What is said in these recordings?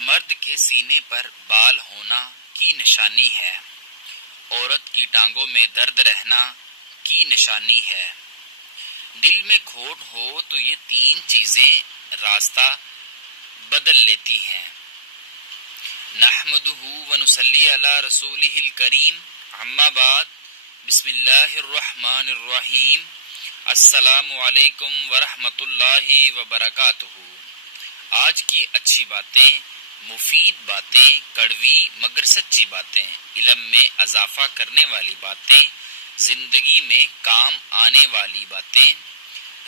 مرد کے سینے پر بال ہونا کی نشانی ہے، عورت کی ٹانگوں میں درد رہنا کی نشانی ہے۔ دل میں کھوٹ ہو تو یہ تین چیزیں راستہ بدل لیتی ہیں۔ نحمدہ ونصلی علی رسولہ الکریم، اما بعد، بسم اللہ الرحمن الرحیم، السلام علیکم ورحمۃ اللہ وبرکاتہ۔ آج کی اچھی باتیں، مفید باتیں، کڑوی مگر سچی باتیں، علم میں اضافہ کرنے والی باتیں، زندگی میں کام آنے والی باتیں۔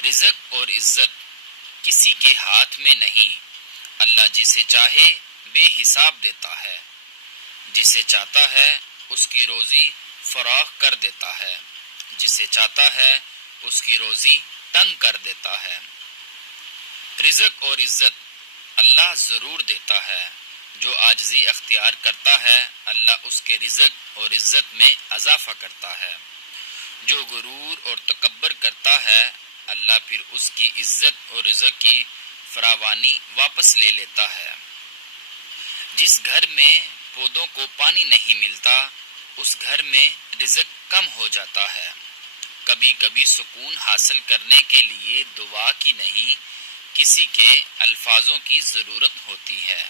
رزق اور عزت کسی کے ہاتھ میں نہیں، اللہ جسے چاہے بے حساب دیتا ہے، جسے چاہتا ہے اس کی روزی فراخ کر دیتا ہے، جسے چاہتا ہے اس کی روزی تنگ کر دیتا ہے۔ رزق اور عزت اللہ ضرور دیتا ہے، جو عاجزی اختیار کرتا ہے اللہ اس کے رزق اور عزت میں اضافہ کرتا ہے، جو غرور اور تکبر کرتا ہے اللہ پھر اس کی عزت اور رزق کی فراوانی واپس لے لیتا ہے۔ جس گھر میں پودوں کو پانی نہیں ملتا اس گھر میں رزق کم ہو جاتا ہے۔ کبھی کبھی سکون حاصل کرنے کے لیے دعا کی نہیں، کسی کے الفاظوں کی ضرورت ہوتی ہے۔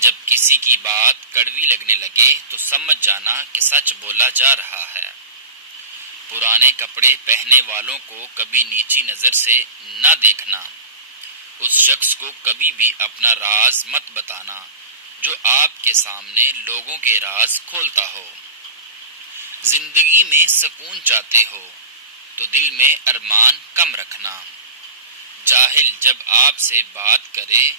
جب کسی کی بات کڑوی لگنے لگے تو سمجھ جانا کہ سچ بولا جا رہا ہے۔ پرانے کپڑے پہننے والوں کو کبھی نیچی نظر سے نہ دیکھنا۔ اس شخص کو کبھی بھی اپنا راز مت بتانا جو آپ کے سامنے لوگوں کے راز کھولتا ہو۔ زندگی میں سکون چاہتے ہو تو دل میں ارمان کم رکھنا۔ جاہل جب آپ سے بات کرے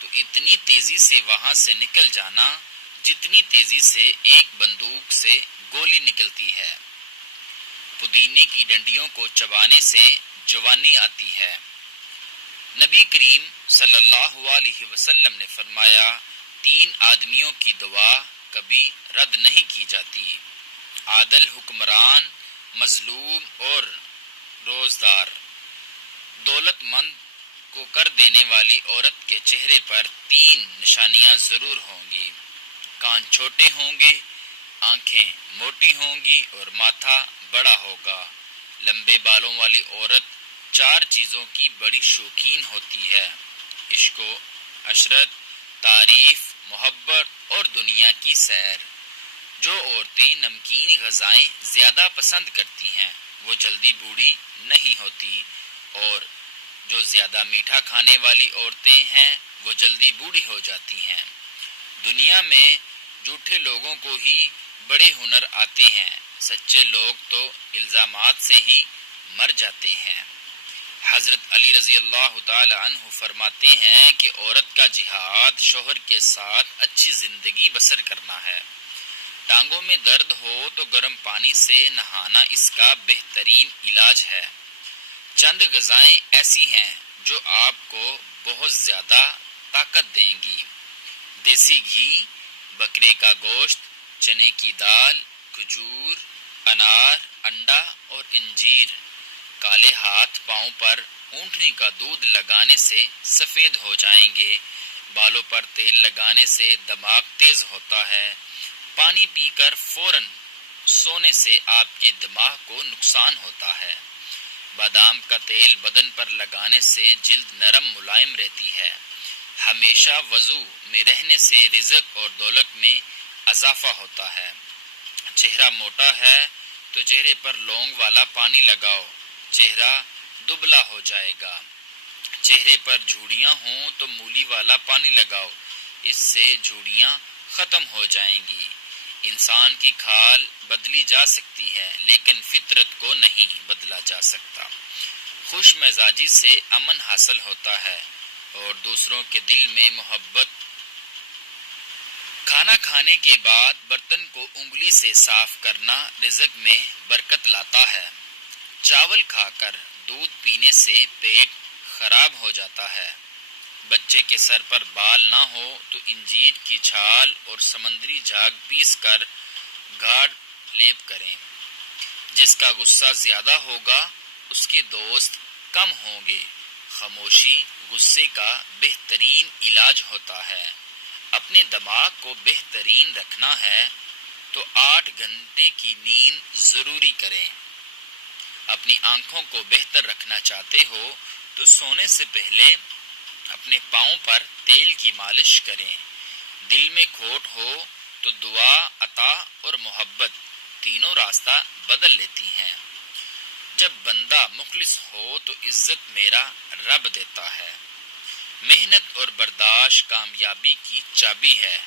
تو اتنی تیزی سے وہاں سے نکل جانا جتنی تیزی سے ایک بندوق سے گولی نکلتی ہے۔ پودینے کی ڈنڈیوں کو چبانے سے جوانی آتی ہے۔ نبی کریم صلی اللہ علیہ وسلم نے فرمایا، تین آدمیوں کی دعا کبھی رد نہیں کی جاتی، عادل حکمران، مظلوم اور روزدار۔ دولت مند کو کر دینے والی عورت کے چہرے پر تین نشانیاں ضرور ہوں گی، کان چھوٹے ہوں گے، آنکھیں موٹی ہوں گی اور ماتھا بڑا ہوگا۔ لمبے بالوں والی عورت چار چیزوں کی بڑی شوقین ہوتی ہے: عشق و عشرت، تعریف، محبت اور دنیا کی سیر۔ جو عورتیں نمکین غذائیں زیادہ پسند کرتی ہیں وہ جلدی بوڑھی نہیں ہوتی، اور جو زیادہ میٹھا کھانے والی عورتیں ہیں وہ جلدی بوڑھی ہو جاتی ہیں۔ دنیا میں جھوٹے لوگوں کو ہی بڑے ہنر آتے ہیں، سچے لوگ تو الزامات سے ہی مر جاتے ہیں۔ حضرت علی رضی اللہ تعالی عنہ فرماتے ہیں کہ عورت کا جہاد شوہر کے ساتھ اچھی زندگی بسر کرنا ہے۔ ٹانگوں میں درد ہو تو گرم پانی سے نہانا اس کا بہترین علاج ہے۔ چند غذائیں ایسی ہیں جو آپ کو بہت زیادہ طاقت دیں گی: دیسی گھی، بکرے کا گوشت، چنے کی دال، کھجور، انار، انڈا اور انجیر۔ کالے ہاتھ پاؤں پر اونٹنی کا دودھ لگانے سے سفید ہو جائیں گے۔ بالوں پر تیل لگانے سے دماغ تیز ہوتا ہے۔ پانی پی کر فوراً سونے سے آپ کے دماغ کو نقصان ہوتا ہے۔ بادام کا تیل بدن پر لگانے سے جلد نرم ملائم رہتی ہے۔ ہمیشہ وضو میں رہنے سے رزق اور دولت میں اضافہ ہوتا ہے۔ چہرہ موٹا ہے تو چہرے پر لونگ والا پانی لگاؤ، چہرہ دبلا ہو جائے گا۔ چہرے پر جھوڑیاں ہوں تو مولی والا پانی لگاؤ، اس سے جھوڑیاں ختم ہو جائیں گی۔ انسان کی کھال بدلی جا سکتی ہے لیکن فطرت کو نہیں بدلا جا سکتا۔ خوش مزاجی سے امن حاصل ہوتا ہے اور دوسروں کے دل میں محبت۔ کھانا کھانے کے بعد برتن کو انگلی سے صاف کرنا رزق میں برکت لاتا ہے۔ چاول کھا کر دودھ پینے سے پیٹ خراب ہو جاتا ہے۔ بچے کے سر پر بال نہ ہو تو انجیر کی چھال اور سمندری جھاگ پیس کر گاڑ لیپ کریں۔ جس کا غصہ زیادہ ہوگا اس کے دوست کم ہوں گے۔ خاموشی غصے کا بہترین علاج ہوتا ہے۔ اپنے دماغ کو بہترین رکھنا ہے تو 8 گھنٹے کی نیند ضروری کریں۔ اپنی آنکھوں کو بہتر رکھنا چاہتے ہو تو سونے سے پہلے اپنے پاؤں پر تیل کی مالش کریں۔ دل میں کھوٹ ہو تو دعا، عطا اور محبت تینوں راستہ بدل لیتی ہیں۔ جب بندہ مخلص ہو تو عزت میرا رب دیتا ہے۔ محنت اور برداشت کامیابی کی چابی ہے۔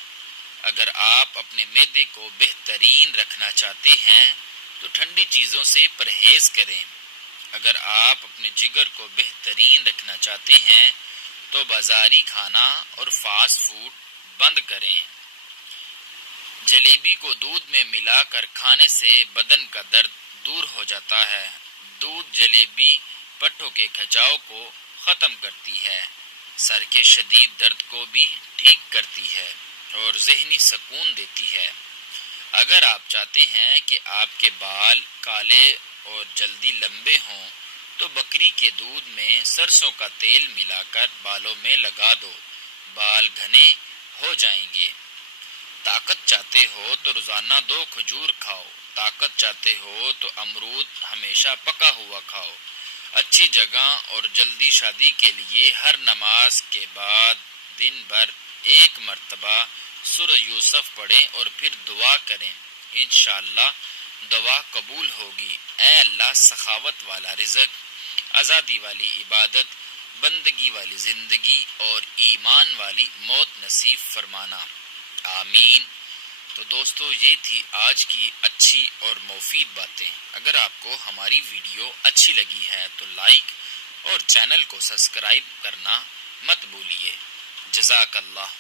اگر آپ اپنے معدے کو بہترین رکھنا چاہتے ہیں تو ٹھنڈی چیزوں سے پرہیز کریں۔ اگر آپ اپنے جگر کو بہترین رکھنا چاہتے ہیں تو بازاری کھانا اور فاسٹ فوڈ بند کریں۔ جلیبی کو دودھ میں ملا کر کھانے سے بدن کا درد دور ہو جاتا ہے۔ دودھ جلیبی پٹھوں کے کھچاؤ کو ختم کرتی ہے، سر کے شدید درد کو بھی ٹھیک کرتی ہے اور ذہنی سکون دیتی ہے۔ اگر آپ چاہتے ہیں کہ آپ کے بال کالے اور جلدی لمبے ہوں تو بکری کے دودھ میں سرسوں کا تیل ملا کر بالوں میں لگا دو، بال گھنے ہو جائیں گے۔ طاقت چاہتے ہو تو روزانہ 2 کھجور کھاؤ۔ طاقت چاہتے ہو تو امرود ہمیشہ پکا ہوا کھاؤ۔ اچھی جگہ اور جلدی شادی کے لیے ہر نماز کے بعد دن بھر 1 مرتبہ سورہ یوسف پڑھیں اور پھر دعا کریں، انشاءاللہ دعا قبول ہوگی۔ اے اللہ، سخاوت والا رزق، آزادی والی عبادت، بندگی والی زندگی اور ایمان والی موت نصیب فرمانا، آمین۔ تو دوستو، یہ تھی آج کی اچھی اور مفید باتیں۔ اگر آپ کو ہماری ویڈیو اچھی لگی ہے تو لائک اور چینل کو سبسکرائب کرنا مت بھولیے۔ جزاک اللہ۔